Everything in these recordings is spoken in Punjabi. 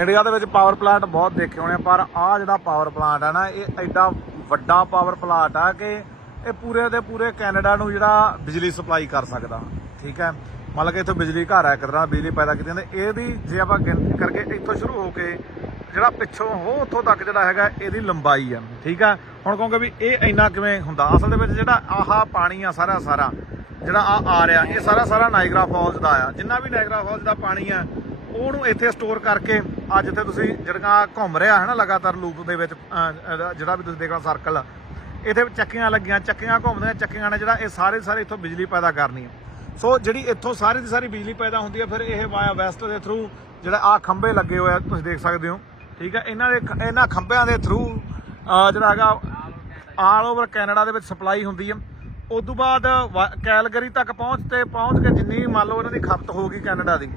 ਇੰਡੀਆ ਦੇ ਵਿੱਚ ਪਾਵਰ ਪਲਾਂਟ ਬਹੁਤ ਦੇਖੇ ਹੋਣੇ ਪਰ ਆ ਜਿਹੜਾ ਪਾਵਰ ਪਲਾਂਟ ਆ ਨਾ, ਇਹ ਐਡਾ ਵੱਡਾ ਪਾਵਰ ਪਲਾਂਟ ਆ ਕਿ ਇਹ ਪੂਰੇ ਦੇ ਪੂਰੇ ਕੈਨੇਡਾ ਨੂੰ ਜਿਹੜਾ ਬਿਜਲੀ ਸਪਲਾਈ ਕਰ ਸਕਦਾ, ਠੀਕ ਹੈ? ਮਤਲਬ ਕਿ ਇੱਥੋਂ ਬਿਜਲੀ ਘਰ ਆ ਕਰਦਾ ਬਿਜਲੀ ਪੈਦਾ ਕੀਤੀ ਜਾਂਦੀ ਇਹਦੀ ਜੇ ਆਪਾਂ ਗਿਣਤੀ ਕਰਕੇ ਇੱਥੋਂ ਸ਼ੁਰੂ ਹੋ ਕੇ ਜਿਹੜਾ ਪਿੱਛੋਂ, ਉਹ ਉੱਥੋਂ ਤੱਕ ਜਿਹੜਾ ਹੈਗਾ, ਇਹਦੀ ਲੰਬਾਈ ਆ, ਠੀਕ ਆ ਹੁਣ ਕਹੋਗੇ ਵੀ ਇਹ ਇੰਨਾ ਕਿਵੇਂ ਹੁੰਦਾ? ਅਸਲ ਦੇ ਵਿੱਚ ਜਿਹੜਾ ਆਹ ਪਾਣੀ ਆ, ਸਾਰਾ ਸਾਰਾ, ਜਿਹੜਾ ਆ ਆ ਰਿਹਾ, ਇਹ ਸਾਰਾ ਸਾਰਾ ਨਾਇਗਰਾ ਫਾਲਸ ਦਾ ਆ। ਜਿੰਨਾ ਵੀ ਨਾਇਗਰਾ ਫਾਲਸ ਦਾ ਪਾਣੀ ਆ ਉਹਨੂੰ ਇੱਥੇ ਸਟੋਰ ਕਰਕੇ ਅੱਜ ਜਿੱਥੇ ਤੁਸੀਂ ਜਿਹੜਾ ਘੁੰਮ ਰਿਹਾ ਹੈ ਨਾ ਲਗਾਤਾਰ ਲੂਪ ਦੇ ਵਿੱਚ ਜਿਹੜਾ ਵੀ ਤੁਸੀਂ ਦੇਖ ਰਹੇ ਸਰਕਲ ਇੱਥੇ ਚੱਕੀਆਂ ਲੱਗੀਆਂ, ਚੱਕੀਆਂ ਘੁੰਮਦੀਆਂ, ਚੱਕੀਆਂ ਨੇ ਜਿਹੜਾ ਇਹ ਸਾਰੇ ਸਾਰੇ ਇੱਥੋਂ ਬਿਜਲੀ ਪੈਦਾ ਕਰਨੀ ਹੈ। ਸੋ ਜਿਹੜੀ ਇੱਥੋਂ ਸਾਰੀ ਦੀ ਸਾਰੀ ਬਿਜਲੀ ਪੈਦਾ ਹੁੰਦੀ ਹੈ, ਫਿਰ ਇਹ ਵਾਇਆ ਵੈਸਟ ਦੇ ਥਰੂ ਜਿਹੜਾ ਆ ਖੰਭੇ ਲੱਗੇ ਹੋਏ ਆ, ਤੁਸੀਂ ਦੇਖ ਸਕਦੇ ਹੋ। ਠੀਕ ਹੈ, ਇਹਨਾਂ ਦੇ ਖ- ਇਹਨਾਂ ਖੰਭਿਆਂ ਦੇ ਥਰੂ ਜਿਹੜਾ ਹੈਗਾ ਆਲ ਓਵਰ ਕੈਨੇਡਾ ਦੇ ਵਿੱਚ ਸਪਲਾਈ ਹੁੰਦੀ ਹੈ। ਉਸ ਤੋਂ ਬਾਅਦ ਵਾ- ਕੈਲਗਰੀ ਤੱਕ ਪਹੁੰਚ ਤੇ ਪਹੁੰਚ ਕੇ ਜਿੰਨੀ ਮੰਨ ਲਓ ਇਹਨਾਂ ਦੀ ਖਪਤ ਹੋਊਗੀ ਕੈਨੇਡਾ ਦੀ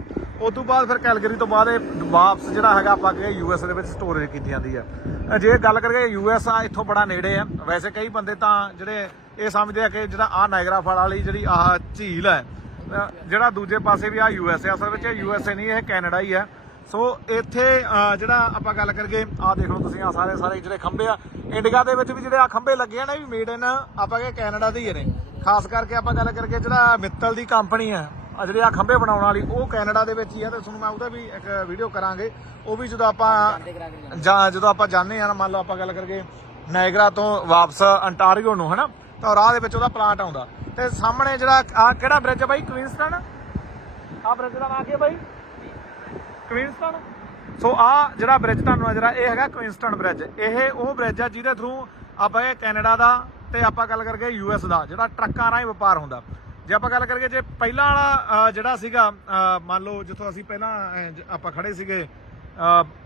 ਉਸ ਤੋਂ ਬਾਅਦ ਫਿਰ ਕੈਲਗਰੀ ਤੋਂ ਬਾਅਦ ਇਹ ਵਾਪਸ ਜਿਹੜਾ ਹੈਗਾ ਆਪਾਂ ਕਿ ਯੂਐਸ ਦੇ ਵਿੱਚ ਸਟੋਰੇਜ ਕੀਤੀ ਜਾਂਦੀ ਹੈ ਜੇ ਗੱਲ ਕਰੀਏ ਯੂਐਸ ਆ, ਇੱਥੋਂ ਬੜਾ ਨੇੜੇ ਆ। ਵੈਸੇ ਕਈ ਬੰਦੇ ਤਾਂ ਜਿਹੜੇ ਇਹ ਸਮਝਦੇ ਆ ਕਿ ਜਿਹੜਾ ਆ ਨਾਇਗਰਾ ਫਾਲ ਵਾਲੀ ਜਿਹੜੀ ਆਹ ਝੀਲ ਹੈ ਜਿਹੜਾ ਦੂਜੇ ਪਾਸੇ ਵੀ ਆ ਯੂਐਸ ਹੈ ਅਸਲ ਵਿੱਚ ਇਹ ਯੂਐਸਏ ਨਹੀਂ, ਇਹ ਕੈਨੇਡਾ ਹੀ ਹੈ ਸੋ ਇੱਥੇ ਜਿਹੜਾ ਆਪਾਂ ਗੱਲ ਕਰੀਏ ਆ ਦੇਖ ਲਓ ਤੁਸੀਂ ਆ ਸਾਰੇ ਸਾਰੇ ਜਿਹੜੇ ਖੰਭੇ ਆ। ਇੰਡੀਆ ਦੇ ਵਿੱਚ ਵੀ ਜਿਹੜੇ ਆ ਖੰਭੇ ਲੱਗੇ ਆ ਨਾ ਵੀ ਮੇਡ ਇਨ ਆਪਾਂ ਕਿ ਕੈਨੇਡਾ ਦੇ ਹੀ ਨੇ। ਖਾਸ ਕਰਕੇ ਆਪਾਂ ਗੱਲ ਕਰਕੇ ਜਿਹੜਾ ਮਿੱਤਲ ਦੀ ਕੰਪਨੀ ਆ ਆ ਜਿਹੜੇ ਆ ਖੰਭੇ ਬਣਾਉਣ ਵਾਲੀ, ਉਹ ਕੈਨੇਡਾ ਦੇ ਵਿੱਚ ਹੀ ਆ ਤੇ ਤੁਹਾਨੂੰ ਮੈਂ ਉਹਦਾ ਵੀ ਇੱਕ ਵੀਡੀਓ ਕਰਾਂਗੇ। ਉਹ ਵੀ ਜਦੋਂ ਆਪਾਂ ਜਾਂ ਜਦੋਂ ਆਪਾਂ ਜਾਂਦੇ ਆ ਮੰਨ ਲਓ ਆਪਾਂ ਗੱਲ ਕਰਕੇ ਨਾਇਗਰਾ ਤੋਂ ਵਾਪਸ ਅੰਟਾਰੀਓ ਨੂੰ, ਹਨਾ? ਤਾਂ ਰਾਹ ਦੇ ਵਿੱਚ ਉਹਦਾ ਪਲਾਂਟ ਆਉਂਦਾ। ਤੇ ਸਾਹਮਣੇ ਜਿਹੜਾ ਆ ਕਿਹੜਾ ਬ੍ਰਿਜ ਹੈ ਬਾਈ? ਕੁਇਨਸਟਨ ਆ ਬ੍ਰਿਜ ਦਾ ਨਾਂ ਕੀ ਹੈ ਬਾਈ? ਕੁਇਨਸਟਨ ਸੋ ਆ ਜਿਹੜਾ ਬ੍ਰਿਜ ਤੁਹਾਨੂੰ ਨਜ਼ਰ ਆ ਇਹ ਹੈਗਾ ਕੁਇਨਸਟਨ ਬ੍ਰਿਜ ਇਹ ਉਹ ਬ੍ਰਿਜ ਆ ਜਿਹਦੇ ਥਰੂ ਆਪਾਂ ਇਹ ਕੈਨੇਡਾ ਦਾ ਤੇ ਆਪਾਂ ਗੱਲ ਕਰਕੇ ਯੂਐਸ ਦਾ, ਜਿਹੜਾ ਟਰੱਕਾਂ ਰਾਹੀਂ ਵਪਾਰ ਹੁੰਦਾ। ਜੇ ਆਪਾਂ ਗੱਲ ਕਰੀਏ, ਜੇ ਪਹਿਲਾਂ ਵਾਲਾ ਜਿਹੜਾ ਸੀਗਾ ਮੰਨ ਲਓ ਜਿੱਥੋਂ ਅਸੀਂ ਪਹਿਲਾਂ ਆਪਾਂ ਖੜੇ ਸੀਗੇ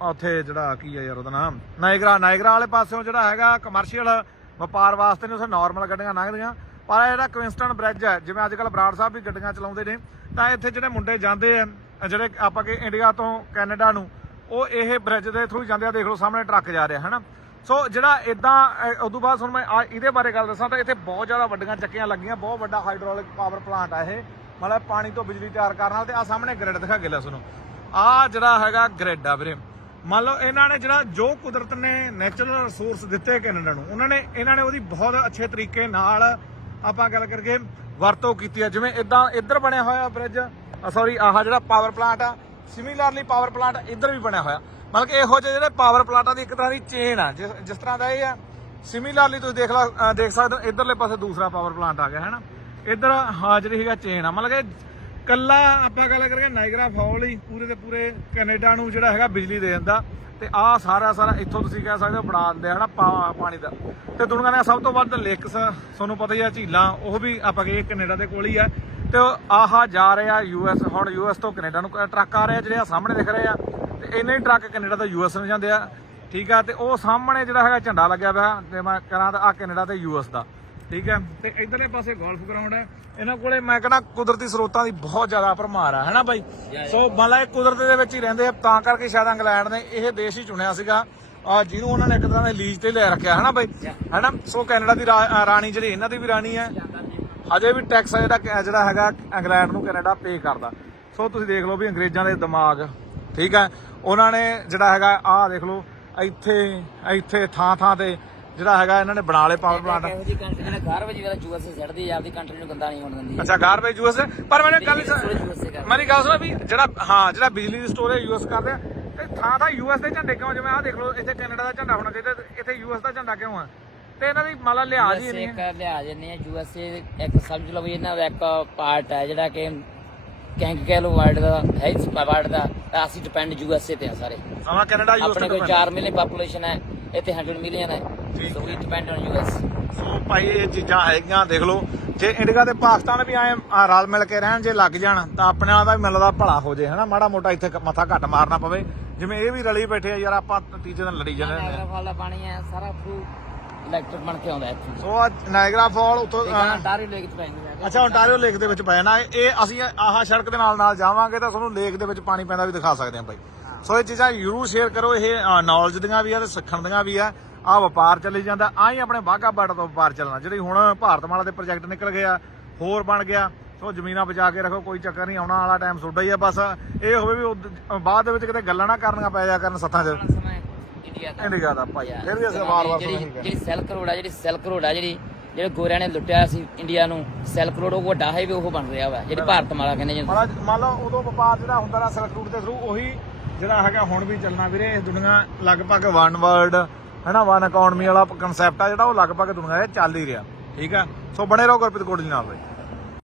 ਉੱਥੇ ਜਿਹੜਾ ਕੀ ਹੈ ਯਾਰ ਉਹਦਾ ਨਾਮ? ਨਾਇਗਰਾ ਨਾਇਗਰਾ ਵਾਲੇ ਪਾਸਿਓਂ ਜਿਹੜਾ ਹੈਗਾ ਕਮਰਸ਼ੀਅਲ ਵਪਾਰ ਵਾਸਤੇ ਨੇ ਉੱਥੇ ਨਾਰਮਲ ਗੱਡੀਆਂ ਲੰਘਦੀਆਂ। ਪਰ ਇਹ ਜਿਹੜਾ ਕੁਇਨਸਟਨ ਬ੍ਰਿਜ ਹੈ, ਜਿਵੇਂ ਅੱਜ ਕੱਲ ਬਰਾੜ ਸਾਹਿਬ ਵੀ ਗੱਡੀਆਂ ਚਲਾਉਂਦੇ ਨੇ, ਤਾਂ ਇੱਥੇ ਜਿਹੜੇ ਮੁੰਡੇ ਜਾਂਦੇ ਆ, ਜਿਹੜੇ ਆਪਾਂ ਕਿ ਇੰਡੀਆ ਤੋਂ ਕੈਨੇਡਾ ਨੂੰ, ਉਹ ਇਹ ਬ੍ਰਿਜ ਦੇ ਥਰੂ ਜਾਂਦੇ ਆ, ਦੇਖ ਲਓ ਸਾਹਮਣੇ ਟਰੱਕ ਜਾ ਰਿਹਾ ਹੈ ਨਾ ਸੋ ਜਿਹੜਾ ਇਦਾਂ ਉਦੋਂ ਬਾਅਦ ਹੁਣ ਮੈਂ ਆ ਇਹਦੇ ਬਾਰੇ ਗੱਲ ਦੱਸਾਂ ਤਾਂ ਇੱਥੇ ਬਹੁਤ ਜ਼ਿਆਦਾ ਵੱਡੀਆਂ ਚੱਕੀਆਂ ਲੱਗੀਆਂ, ਬਹੁਤ ਵੱਡਾ ਹਾਈਡ੍ਰੋਲਿਕ ਪਾਵਰ ਪਲਾਂਟ ਆ ਇਹ। ਮਤਲਬ ਪਾਣੀ ਤੋਂ ਬਿਜਲੀ ਤਿਆਰ ਕਰਨ ਵਾਲਾ ਤੇ ਆ ਸਾਹਮਣੇ ਗ੍ਰਿਡ ਦਿਖਾ ਕੇ ਲੈ ਤੁਹਾਨੂੰ ਆ ਜਿਹੜਾ ਹੈਗਾ ਗ੍ਰਿਡ ਆ ਵੀਰੇ। ਮੰਨ ਲਓ ਇਹਨਾਂ ਨੇ ਜਿਹੜਾ ਜੋ ਕੁਦਰਤ ਨੇ ਨੈਚੁਰਲ ਰਿਸੋਰਸ ਦਿੱਤੇ ਕੈਨੇਡਾ ਨੂੰ, ਉਹਨਾਂ ਨੇ, ਇਹਨਾਂ ਨੇ ਉਹਦੀ ਬਹੁਤ ਅੱਛੇ ਤਰੀਕੇ ਨਾਲ ਆਪਾਂ ਗੱਲ ਕਰਕੇ ਵਰਤੋਂ ਕੀਤੀ ਆ। ਜਿਵੇਂ ਇਦਾਂ ਇੱਧਰ ਬਣਿਆ ਹੋਇਆ ਬ੍ਰਿਜ ਸੌਰੀ ਆਹ ਜਿਹੜਾ ਪਾਵਰ ਪਲਾਂਟ ਆ ਸਿਮਿਲਰਲੀ ਪਾਵਰ ਪਲਾਂਟ ਇੱਧਰ ਵੀ ਬਣਿਆ ਹੋਇਆ। ਮਤਲਬ ਕਿ ਇਹੋ ਜਿਹੇ ਜਿਹੜੇ ਪਾਵਰ ਪਲਾਂਟਾਂ ਦੀ ਇੱਕ ਤਰ੍ਹਾਂ ਦੀ ਚੇਨ ਆ। ਜਿਸ ਜਿਸ ਤਰ੍ਹਾਂ ਦਾ ਇਹ ਆ। ਸਿਮਿਲਰਲੀ ਤੁਸੀਂ ਦੇਖ ਲਓ ਦੇਖ ਸਕਦੇ ਹੋ, ਇਧਰਲੇ ਪਾਸੇ ਦੂਸਰਾ ਪਾਵਰ ਪਲਾਂਟ ਆ ਗਿਆ ਹੈ ਨਾ ਇੱਧਰ ਹਾਜ਼ਰੀ ਹੈਗਾ ਚੇਨ ਆ। ਮਤਲਬ ਕਿ ਕੱਲਾ ਆਪਾਂ ਗੱਲ ਕਰੀਏ ਨਾਇਗਰਾ ਫਾਲ ਹੀ, ਪੂਰੇ ਦੇ ਪੂਰੇ ਕੈਨੇਡਾ ਨੂੰ ਜਿਹੜਾ ਹੈਗਾ ਬਿਜਲੀ ਦੇ ਦਿੰਦਾ। ਤੇ ਆਹ ਸਾਰਾ ਸਾਰਾ ਇੱਥੋਂ ਤੁਸੀਂ ਕਹਿ ਸਕਦੇ ਹੋ ਬਣਾ ਦਿੰਦੇ ਹਨਾ, ਪਾ- ਪਾਣੀ ਦਾ। ਤੇ ਦੁਨੀਆ ਦੇ ਸਭ ਤੋਂ ਵੱਧ ਲੇਕਸ ਤੁਹਾਨੂੰ ਪਤਾ ਹੀ ਆ ਝੀਲਾਂ, ਉਹ ਵੀ ਆਪਾਂ ਕਹੀਏ ਕੈਨੇਡਾ ਦੇ ਕੋਲ ਹੀ ਆ। ਤੇ ਉਹ ਆਹ ਜਾ ਰਿਹਾ ਯੂਐਸ ਹੁਣ ਯੂਐਸ ਤੋਂ ਕੈਨੇਡਾ ਨੂੰ ਟਰੱਕ ਆ ਰਿਹਾ ਜਿਹੜੇ ਆ ਸਾਹਮਣੇ ਦਿਖ ਰਹੇ ਆ। ਤੇ ਇੰਨੇ ਟਰੱਕ ਕੈਨੇਡਾ ਤੋਂ ਯੂਐਸ ਨੂੰ ਜਾਂਦੇ ਆ ਠੀਕ ਆ ਤੇ ਉਹ ਸਾਹਮਣੇ ਜਿਹੜਾ ਹੈਗਾ ਝੰਡਾ ਲੱਗਿਆ ਹੋਇਆ ਤੇ ਮੈਂ ਕਰਾਂ ਤਾਂ ਆ ਕੈਨੇਡਾ ਤੇ ਯੂਐਸ ਦਾ ਠੀਕ ਹੈ ਤੇ ਇਧਰਲੇ ਪਾਸੇ ਗੋਲਫ ਗਰਾਊਂਡ ਹੈ ਇਹਨਾਂ ਕੋਲੇ ਮੈਂ ਕਹਿੰਦਾ ਕੁਦਰਤੀ ਸਰੋਤਾਂ ਦੀ ਬਹੁਤ ਜ਼ਿਆਦਾ ਭਰਮਾਰ ਆ ਹੈਨਾ ਬਾਈ? ਸੋ ਮੰਨ ਲਾ ਇਹ ਕੁਦਰਤ ਦੇ ਵਿੱਚ ਹੀ ਰਹਿੰਦੇ ਆ ਤਾਂ ਕਰਕੇ ਸ਼ਾਇਦ ਇੰਗਲੈਂਡ ਨੇ ਇਹ ਦੇਸ਼ ਹੀ ਚੁਣਿਆ ਸੀਗਾ। ਆ ਜਿਹਨੂੰ ਉਹਨਾਂ ਨੇ ਇੱਕ ਤਰ੍ਹਾਂ ਦੇ ਲੀਜ਼ ਤੇ ਲੈ ਰੱਖਿਆ ਹੈਨਾ ਬਾਈ? ਹੈਨਾ? ਸੋ ਕੈਨੇਡਾ ਦੀ ਰਾਣੀ ਜਿਹੜੀ ਇਹਨਾਂ ਦੀ ਵੀ ਰਾਣੀ ਹੈ। ਹਜੇ ਵੀ ਟੈਕਸ ਜਿਹੜਾ ਜਿਹੜਾ ਹੈਗਾ ਇੰਗਲੈਂਡ ਨੂੰ ਕੈਨੇਡਾ ਪੇ ਕਰਦਾ। ਸੋ ਤੁਸੀਂ ਦੇਖ ਲਓ ਵੀ ਅੰਗਰੇਜ਼ਾਂ ਦੇ ਦਿਮਾਗ ਠੀਕ ਹੈ? ਉਹਨਾਂ ਨੇ ਜਿਹੜਾ ਹੈਗਾ ਆਹ ਦੇਖ ਲਓ ਇੱਥੇ ਇੱਥੇ ਥਾਂ ਥਾਂ ਤੇ ਜਿਹੜਾ ਹੈਗਾ ਇਹਨਾਂ ਨੇ ਬਣਾ ਲਏ ਪਾਵਰ ਪਲਾਂਟ ਇਹੋ ਜਿਹੀ ਕੰਟਰੀ ਨੇ ਗਾਰਬੇਜ ਵਾਲਾ ਯੂਐਸ ਛੱਡਦੀ ਆਪਦੀ ਕੰਟਰੀ ਨੂੰ ਗੰਦਾ ਨਹੀਂ ਹੋਣ ਦਿੰਦੀ। ਅੱਛਾ ਗਾਰਬੇਜ ਯੂਐਸ ਪਰ ਮੈਨੂੰ ਗੱਲ USA ਕਰ ਮੇਰੀ ਗੱਲ ਸੁਣੋ ਵੀ ਜਿਹੜਾ ਹਾਂ ਜਿਹੜਾ ਬਿਜਲੀ ਦੀ ਸਟੋਰੇਜ ਯੂਐਸ ਕਰਦੇ ਆ ਤੇ ਥਾਂ ਥਾਂ ਯੂਐਸ ਦੇ ਝੰਡੇ ਕਿਉਂ ਜਿਵੇਂ ਆਹ ਦੇਖ ਲਓ ਇੱਥੇ ਕੈਨੇਡਾ ਦਾ ਝੰਡਾ ਹੋਣਾ ਚਾਹੀਦਾ ਤੇ ਇੱਥੇ ਯੂਐਸ ਦਾ ਝੰਡਾ ਕਿਉਂ ਆ? ਤੇ ਇਹਨਾਂ ਦੀ ਮਾਲਾ ਲਿਹਾਜ਼ ਹੀ ਨਹੀਂ ਹੈ। ਲਿਆ ਜੰਨੇ ਆ ਯੂਐਸਏ ਇੱਕ ਸਮਝ ਲਓ ਵੀ ਇਹਨਾਂ ਦਾ ਇੱਕ ਪਾਰਟ ਹੈ ਜਿਹੜਾ ਕਿ ਕਹਿੰਗ ਕਹਿ ਵਰਲਡ ਦਾ ਹੈ ਇਸ ਵਰਲਡ ਦਾ ਤਾਂ ਅਸੀਂ ਡਿਪੈਂਡ ਯੂਐਸਏ ਤੇ ਆ ਸਾਰੇ। ਆਹ ਕੈਨੇਡਾ ਯੂਐਸ ਆਪਣੇ ਕੋਲ ਤੋਂ 4 ਮਿਲੀਅਨ ਪਾਪੂਲੇਸ਼ਨ ਹੈ ਇੱਥੇ 100 ਮਿਲੀਅਨ ਹੈ so we depend on US so ਭਾਈ ਇਹ ਚੀਜ਼ਾਂ ਹੈਗੀਆਂ ਦੇਖ ਲਓ। ਜੇ ਇੰਡੀਆ ਤੇ ਪਾਕਿਸਤਾਨ ਵੀ ਆਏ ਆ ਰਲ ਮਿਲ ਕੇ ਰਹਿਣ ਜੇ ਲੱਗ ਜਾਣ ਤਾਂ ਆਪਣੇ ਵਾਲਾ ਦਾ ਵੀ ਮਿਲਦਾ ਭਲਾ ਹੋ ਜੇ ਹਨਾ? ਮਾੜਾ ਮੋਟਾ ਇੱਥੇ ਮੱਥਾ ਘੱਟ ਮਾਰਨਾ ਪਵੇ। ਜਿਵੇਂ ਇਹ ਵੀ ਰਲੀ ਬੈਠੇ ਆ ਯਾਰ ਆਪਾਂ ਤੀਜੇ ਦਿਨ ਲੜੀ ਜਾਂਦੇ। ਨਾਇਗਰਾ ਫਾਲ ਦਾ ਪਾਣੀ ਹੈ ਸਾਰਾ ਫਰੂ ਇਲੈਕਟ੍ਰਿਕ ਬਣ ਕੇ ਆਉਂਦਾ ਇੱਥੇ। ਸੋ ਆ ਨਾਇਗਰਾ ਫਾਲ ਉੱਥੋਂ ਅਹ, ਲੇਕ ਚ ਪੈਂਦੀ ਹੈ ਅੱਛਾ ontario ਲੇਕ ਦੇ ਵਿੱਚ ਪੈ ਜਾਣਾ। ਇਹ- ਇਹ ਅਸੀਂ ਆਹ ਸੜਕ ਦੇ ਨਾਲ ਨਾਲ ਜਾਵਾਂਗੇ ਤਾਂ ਤੁਹਾਨੂੰ ਲੇਕ ਦੇ ਵਿੱਚ ਪਾਣੀ ਪੈਂਦਾ ਵੀ ਦਿਖਾ ਸਕਦੇ ਹਾਂ ਬਾਈ ਸੋ ਇਹ ਚੀਜ਼ਾਂ ਜ਼ਰੂਰ ਸ਼ੇਅਰ ਕਰੋ। ਇਹ ਨੌਲੇਜ ਦੀਆਂ ਵੀ ਆ ਤੇ ਸਿੱਖਣ ਦੀਆਂ ਵੀ ਆ। ਆ ਵਪਾਰ ਚੱਲੀ ਜਾਂਦਾ। ਆ ਹੀ ਆਪਣੇ ਬਾਗਾ ਬਾਰਡਰ ਤੋਂ ਵਪਾਰ ਚੱਲਣਾ। ਜਿਹੜੀ ਹੁਣ ਭਾਰਤਮਾਲਾ ਦੇ ਪ੍ਰੋਜੈਕਟ ਨਿਕਲ ਗਿਆ ਹੋਰ ਬਣ ਗਿਆ। ਸੋ ਜ਼ਮੀਨਾਂ ਬਚਾ ਕੇ ਰੱਖੋ ਕੋਈ ਚੱਕਰ ਨਹੀਂ। ਆਉਣਾ ਵਾਲਾ ਟਾਈਮ ਤੁਹਾਡਾ ਹੀ ਆ ਬਸ। ਇਹ ਹੋਵੇ ਵੀ ਉਦ- ਬਾਅਦ ਦੇ ਵਿੱਚ ਕਿਤੇ ਗੱਲਾਂ ਨਾ ਕਰਨੀਆਂ ਪੈ ਜਾ ਕਰਨ ਸੱਥਾਂ 'ਚ। ਇੰਡੀਆ ਦਾ। ਇੰਡੀਆ ਦਾ ਭਾਈ ਯਾਰ, ਫਿਰ ਵੀ ਅਸੀਂ ਵਾਰ-ਵਾਰ ਜਿਹੜੀ ਸੁਣਾਂਗੇ ਜਿਹੜੀ ਸਿਲਕ ਰੋਡ ਆ ਜਿਹੜੀ ਸਿਲਕ ਰੋਡ ਆ ਜਿਹੜੀ ਜਿਹੜੇ ਗੋਰਿਆਂ ਨੇ ਲੁੱਟਿਆ ਸੀ ਇੰਡੀਆ ਨੂੰ ਸਿਲਕ ਰੋਡ ਉਹ ਵੱਡਾ ਹਾਈਵੇ ਉਹ ਬਣ ਰਿਹਾ ਵਾ ਜਿਹੜੀ ਭਾਰਤ ਮਾਲਾ ਕਹਿੰਦੇ ਜਿਹਨੂੰ। ਮਾਲਾ ਮੰਨ ਲਓ ਉਦੋਂ ਵਪਾਰ ਜਿਹੜਾ ਹੁੰਦਾ ਨਾ ਸਿਲਕ ਰੂਟ ਦੇ ਥਰੂ ਉਹੀ ਜਿਹੜਾ ਹੈਗਾ ਹੁਣ ਵੀ ਚੱਲਣਾ ਵੀਰੇ ਇਹ ਦੁਨੀਆ ਲਗਭਗ ਵਨ ਵਰਲਡ ਹੈਨਾ ਵਨ ਇਕਨੋਮੀ ਵਾਲਾ ਕਨਸੈਪਟ ਆ ਜਿਹੜਾ ਉਹ ਲਗਭਗ ਦੁਨੀਆ 'ਚ ਚੱਲ ਹੀ ਰਿਹਾ। ਠੀਕ ਆ? ਸੋ ਬਣੇ ਰਹੋ ਗੁਰਪ੍ਰੀਤ ਕੋਟ ਜੀ ਨਾਲ ਬਾਈ।